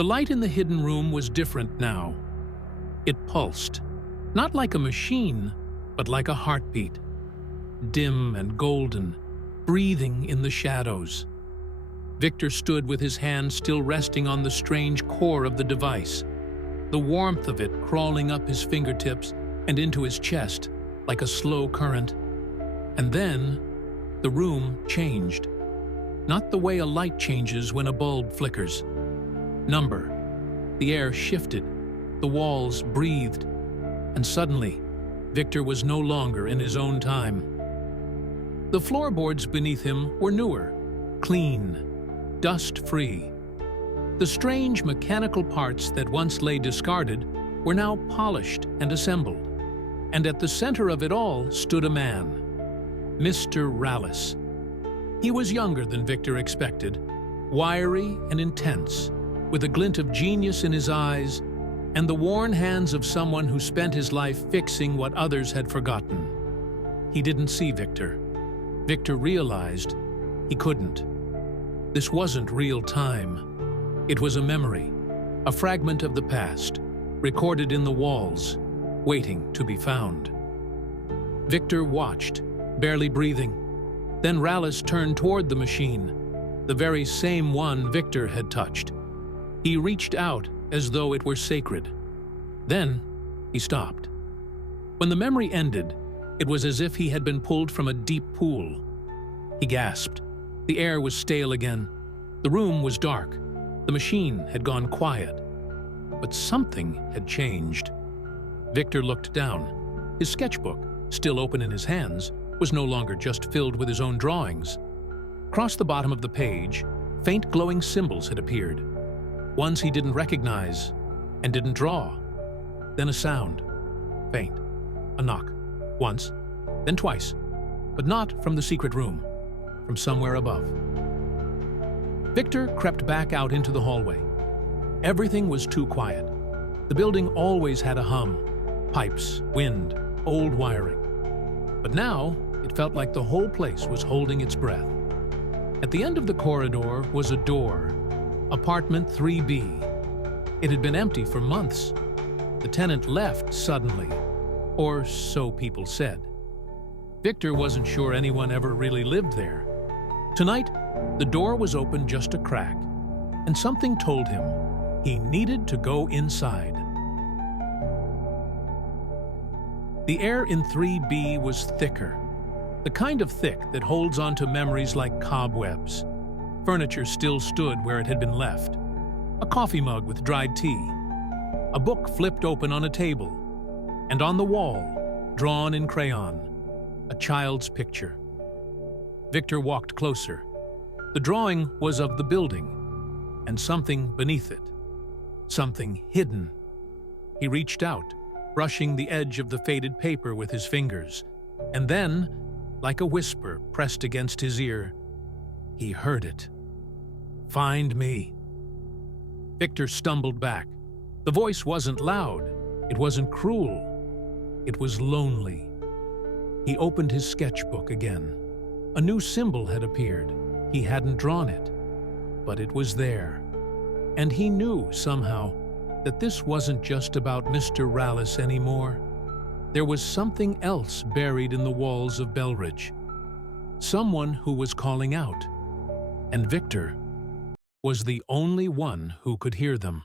The light in the hidden room was different now. It pulsed, not like a machine, but like a heartbeat. Dim and golden, breathing in the shadows. Victor stood with his hand still resting on the strange core of the device, the warmth of it crawling up his fingertips and into his chest like a slow current. And then, the room changed. Not the way a light changes when a bulb flickers. Number. The air shifted, the walls breathed, and suddenly, Victor was no longer in his own time. The floorboards beneath him were newer, clean, dust-free. The strange mechanical parts that once lay discarded were now polished and assembled. And at the center of it all stood a man, Mr. Rallis. He was younger than Victor expected, wiry and intense, with a glint of genius in his eyes and the worn hands of someone who spent his life fixing what others had forgotten. He didn't see Victor. Victor realized he couldn't. This wasn't real time. It was a memory, a fragment of the past, recorded in the walls, waiting to be found. Victor watched, barely breathing. Then Rallis turned toward the machine, the very same one Victor had touched. He reached out as though it were sacred. Then he stopped. When the memory ended, it was as if he had been pulled from a deep pool. He gasped. The air was stale again. The room was dark. The machine had gone quiet. But something had changed. Victor looked down. His sketchbook, still open in his hands, was no longer just filled with his own drawings. Across the bottom of the page, faint glowing symbols had appeared. Ones he didn't recognize and didn't draw. Then a sound. Faint. A knock. Once, then twice. But not from the secret room. From somewhere above. Victor crept back out into the hallway. Everything was too quiet. The building always had a hum. Pipes, wind, old wiring. But now, it felt like the whole place was holding its breath. At the end of the corridor was a door. Apartment 3B. It had been empty for months. The tenant left suddenly, or so people said. Victor wasn't sure anyone ever really lived there. Tonight, the door was open just a crack, and something told him he needed to go inside. The air in 3B was thicker, the kind of thick that holds onto memories like cobwebs. Furniture still stood where it had been left. A coffee mug with dried tea. A book flipped open on a table. And on the wall, drawn in crayon, a child's picture. Victor walked closer. The drawing was of the building, and something beneath it. Something hidden. He reached out, brushing the edge of the faded paper with his fingers. And then, like a whisper pressed against his ear, he heard it. "Find me." Victor stumbled back. The voice wasn't loud. It wasn't cruel. It was lonely. He opened his sketchbook again. A new symbol had appeared. He hadn't drawn it, but it was there. And he knew, somehow, that this wasn't just about Mr. Rallis anymore. There was something else buried in the walls of Belridge. Someone who was calling out. And Victor was the only one who could hear them.